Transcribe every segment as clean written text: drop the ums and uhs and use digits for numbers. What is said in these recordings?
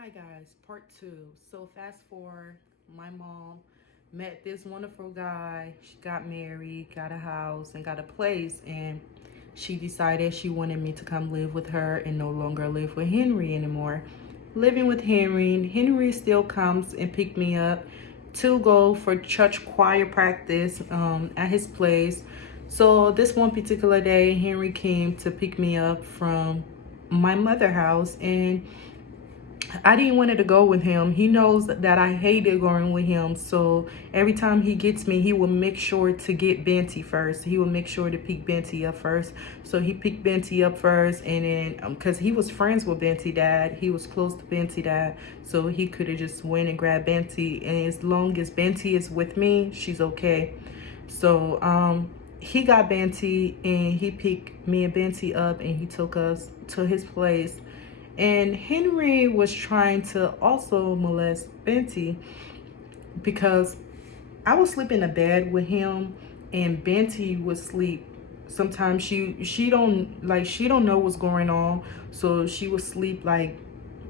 Hi guys, part two. So fast forward, my mom met this wonderful guy. She got married, got a house, and got a place, and she decided she wanted me to come live with her and no longer live with Henry anymore. Living with Henry still comes and pick me up to go for church choir practice at his place. So this one particular day, Henry came to pick me up from my mother house, and I didn't want to go with him. He knows that I hated going with him. So every time he gets me, he will make sure to get Benty first. He will make sure to pick Benty up first. So he picked Benty up first. And then, because he was friends with Benty dad, he was close to Benty dad. So he could have just went and grabbed Benty. And as long as Benty is with me, she's okay. So, he got Benty and he picked me and Benty up and he took us to his place. And Henry was trying to also molest Benty because I would sleep in a bed with him and Benty would sleep. Sometimes she don't know what's going on, so she would sleep like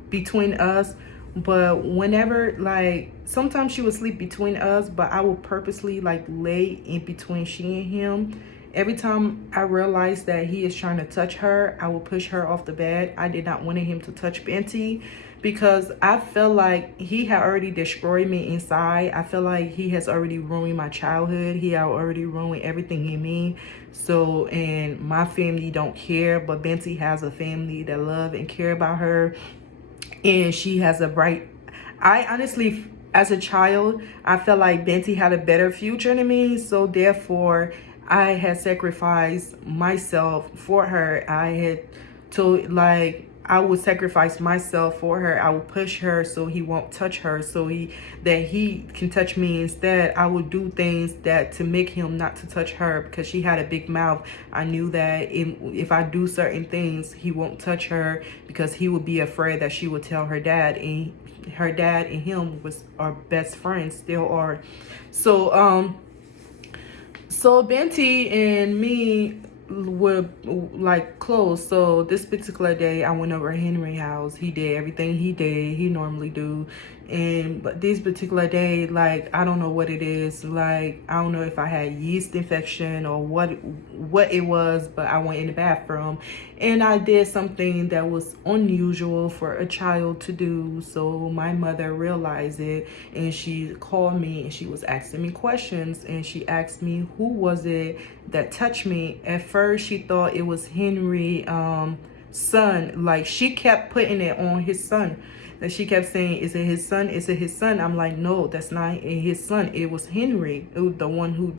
between us. But whenever, like, sometimes she would sleep between us, but I would purposely like lay in between she and him. Every time I realized that he is trying to touch her, I will push her off the bed. I did not want him to touch Benty because I felt like he had already destroyed me inside. I feel like he has already ruined my childhood. He had already ruined everything in me. So, and my family don't care, but Benty has a family that love and care about her. And she has a bright, I honestly, as a child, I felt like Benty had a better future than me. So therefore, I had sacrificed myself for her. I had told, like, I would sacrifice myself for her. I would push her so he won't touch her, so he can touch me instead. I would do things that to make him not to touch her because she had a big mouth. I knew that if I do certain things, he won't touch her because he would be afraid that she would tell her dad, and her dad and him are best friends, still are. So Benty and me were like close. So this particular day I went over to Henry's house. He did everything he normally do. But this particular day, like, I don't know what it is. Like, I don't know if I had yeast infection or what it was, but I went in the bathroom and I did something that was unusual for a child to do. So my mother realized it and she called me and she was asking me questions, and she asked me who was it that touched me. At first she thought it was Henry son. Like, she kept putting it on his son. And she kept saying, is it his son? Is it his son? I'm like, no, that's not his son. It was Henry, the one who